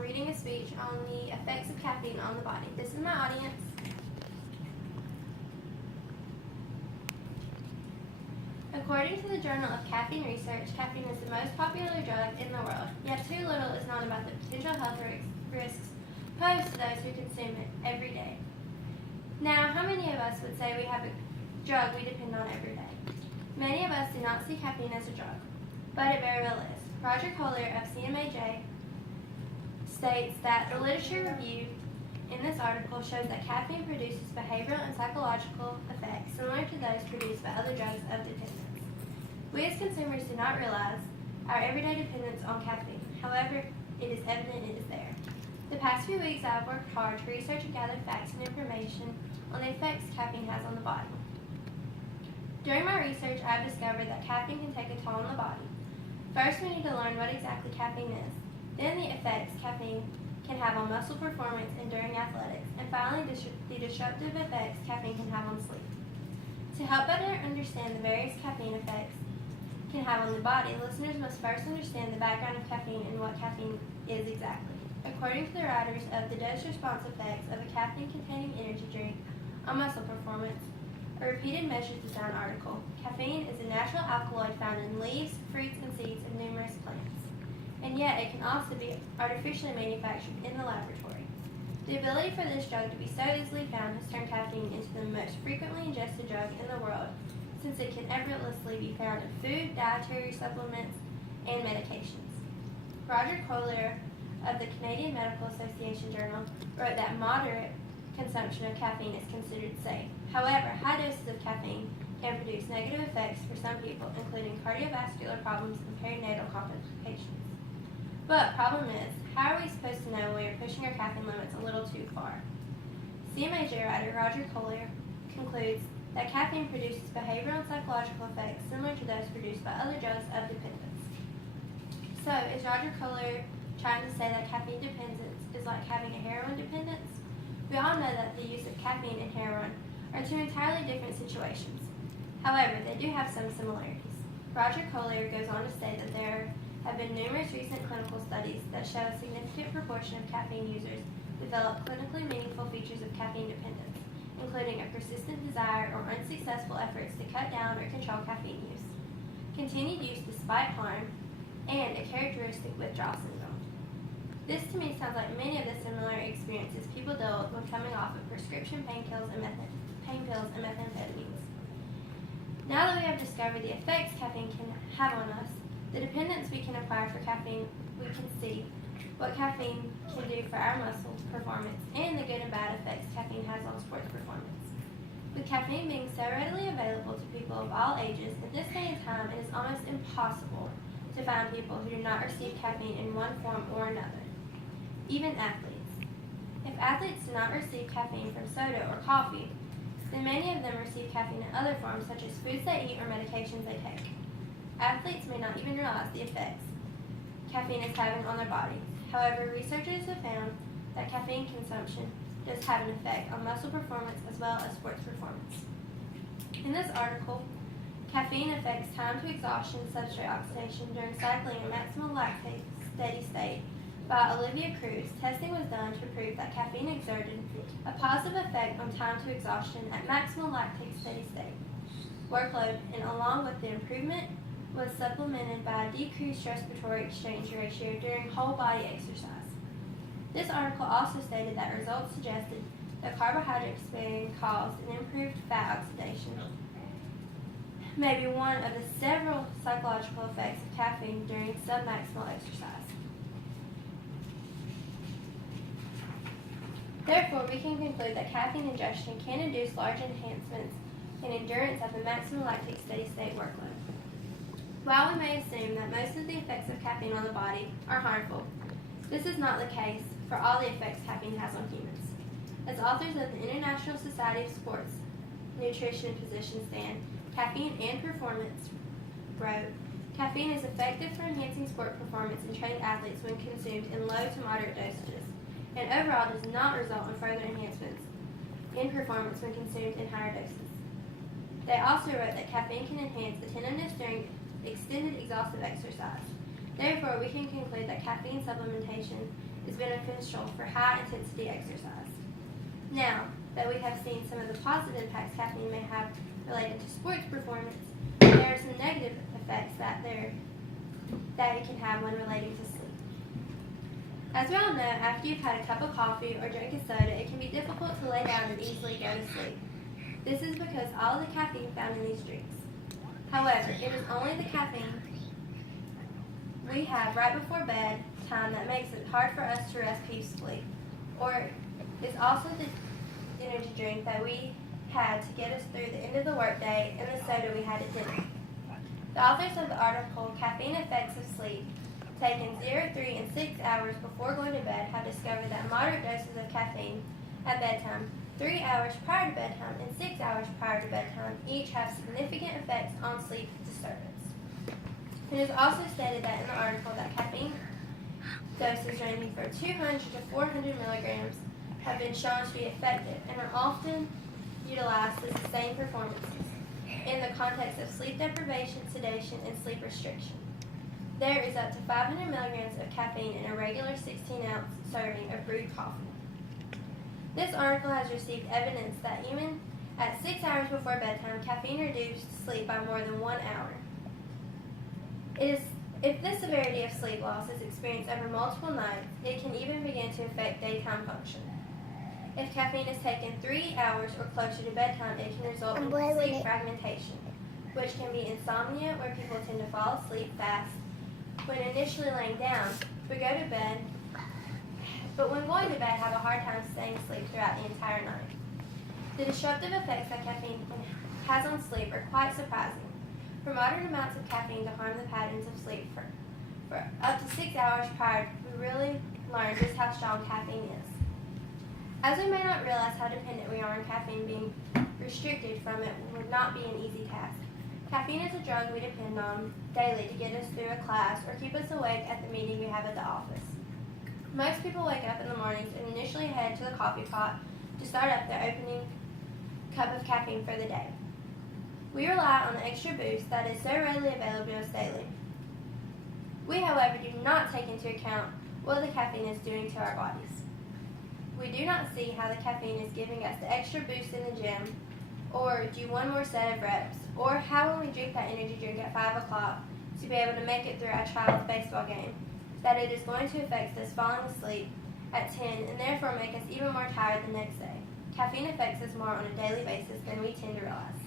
reading a speech on the effects of caffeine on the body. This is my audience. According to the Journal of Caffeine Research, caffeine is the most popular drug in the world, yet too little is known about the potential health risks posed to those who consume it every day. Now, how many of us would say we have a drug we depend on every day? Many of us do not see caffeine as a drug, but it very well is. Roger Collier of CMAJ states that the literature reviewed in this article shows that caffeine produces behavioral and psychological effects similar to those produced by other drugs of dependence. We as consumers do not realize our everyday dependence on caffeine. However, it is evident it is there. The past few weeks I have worked hard to research and gather facts and information on the effects caffeine has on the body. During my research, I have discovered that caffeine can take a toll on the body. First, we need to learn what exactly caffeine is, then the effects caffeine can have on muscle performance and during athletics, and finally the disruptive effects caffeine can have on sleep. To help better understand the various caffeine effects can have on the body, listeners must first understand the background of caffeine and what caffeine is exactly. According to the writers of the dose-response effects of a caffeine-containing energy drink on muscle performance, a repeated measures design article, caffeine is a natural alkaloid found in leaves, fruits, and seeds of numerous plants, and yet it can also be artificially manufactured in the laboratory. The ability for this drug to be so easily found has turned caffeine into the most frequently ingested drug in the world, since it can effortlessly be found in food, dietary supplements, and medications. Roger Collier of the Canadian Medical Association Journal wrote that moderate consumption of caffeine is considered safe. However, high doses of caffeine can produce negative effects for some people, including cardiovascular problems and perinatal complications. But problem is, how are we supposed to know when we are pushing our caffeine limits a little too far? CMAJ writer Roger Collier concludes that caffeine produces behavioral and psychological effects similar to those produced by other drugs of dependence. So, is Roger Collier trying to say that caffeine dependence is like having a heroin dependence? We all know that the use of caffeine and heroin are two entirely different situations. However, they do have some similarities. Roger Collier goes on to say that there have been numerous recent clinical studies that show a significant proportion of caffeine users develop clinically meaningful features of caffeine dependence, including a persistent desire or unsuccessful efforts to cut down or control caffeine use, continued use despite harm, and a characteristic withdrawal syndrome. This to me sounds like many of the similar experiences people deal with when coming off of prescription painkills and methamphetamines. Now that we have discovered the effects caffeine can have on us, the dependence we can acquire for caffeine, we can see what caffeine can do for our muscle performance and the good and bad effects caffeine has on sports performance. With caffeine being so readily available to people of all ages, in this day and time it is almost impossible to find people who do not receive caffeine in one form or another, even athletes. If athletes do not receive caffeine from soda or coffee, then many of them receive caffeine in other forms such as foods they eat or medications they take. Athletes may not even realize the effects caffeine is having on their bodies. However, researchers have found that caffeine consumption does have an effect on muscle performance as well as sports performance. In this article, caffeine affects time to exhaustion substrate oxidation during cycling a maximal lactate steady state. By Olivia Cruz, testing was done to prove that caffeine exerted a positive effect on time to exhaustion at maximal lactate steady state workload, and along with the improvement was supplemented by a decreased respiratory exchange ratio during whole body exercise. This article also stated that results suggested that carbohydrate sparing caused an improved fat oxidation, may be one of the several psychological effects of caffeine during submaximal exercise. Therefore, we can conclude that caffeine ingestion can induce large enhancements in endurance at the maximum lactate steady state workload. While we may assume that most of the effects of caffeine on the body are harmful, this is not the case for all the effects caffeine has on humans. As authors of the International Society of Sports Nutrition Physicians stand, Caffeine and Performance wrote, caffeine is effective for enhancing sport performance in trained athletes when consumed in low to moderate dosages, and overall does not result in further enhancements in performance when consumed in higher doses. They also wrote that caffeine can enhance attentiveness during extended exhaustive exercise. Therefore, we can conclude that caffeine supplementation is beneficial for high-intensity exercise. Now that we have seen some of the positive impacts caffeine may have related to sports performance, there are some negative effects that it can have when relating to sleep. As we all know, after you've had a cup of coffee or drink a soda, it can be difficult to lay down and easily go to sleep. This is because all the caffeine found in these drinks. However, it is only the caffeine we have right before bed time that makes it hard for us to rest peacefully, or it's also the energy drink that we had to get us through the end of the workday and the soda we had at dinner. The authors of the article, Caffeine Effects of Sleep, taken 0, 3, and 6 hours before going to bed, have discovered that moderate doses of caffeine at bedtime, 3 hours prior to bedtime, and 6 hours prior to bedtime each have significant effects on sleep disturbance. It is also stated that in the article that caffeine doses ranging from 200 to 400 milligrams have been shown to be effective and are often utilized to sustain performances in the context of sleep deprivation, sedation, and sleep restriction. There is up to 500 milligrams of caffeine in a regular 16-ounce serving of brewed coffee. This article has received evidence that even at 6 hours before bedtime, caffeine reduced sleep by more than 1 hour. If the severity of sleep loss is experienced over multiple nights, it can even begin to affect daytime function. If caffeine is taken 3 hours or closer to bedtime, it can result in sleep fragmentation, which can be insomnia, where people tend to fall asleep fast when initially laying down, but when going to bed have a hard time staying asleep throughout the entire night. The disruptive effects that caffeine has on sleep are quite surprising. For moderate amounts of caffeine to harm the patterns of sleep for up to 6 hours prior, we really learn just how strong caffeine is. As we may not realize how dependent we are on caffeine, being restricted from it would not be an easy task. Caffeine is a drug we depend on daily to get us through a class or keep us awake at the meeting we have at the office. Most people wake up in the mornings and initially head to the coffee pot to start up their opening cup of caffeine for the day. We rely on the extra boost that is so readily available to us daily. We, however, do not take into account what the caffeine is doing to our bodies. We do not see how the caffeine is giving us the extra boost in the gym, or do one more set of reps, or how when we drink that energy drink at 5 o'clock to be able to make it through our child's baseball game, that it is going to affect us falling asleep at 10 and therefore make us even more tired the next day. Caffeine affects us more on a daily basis than we tend to realize.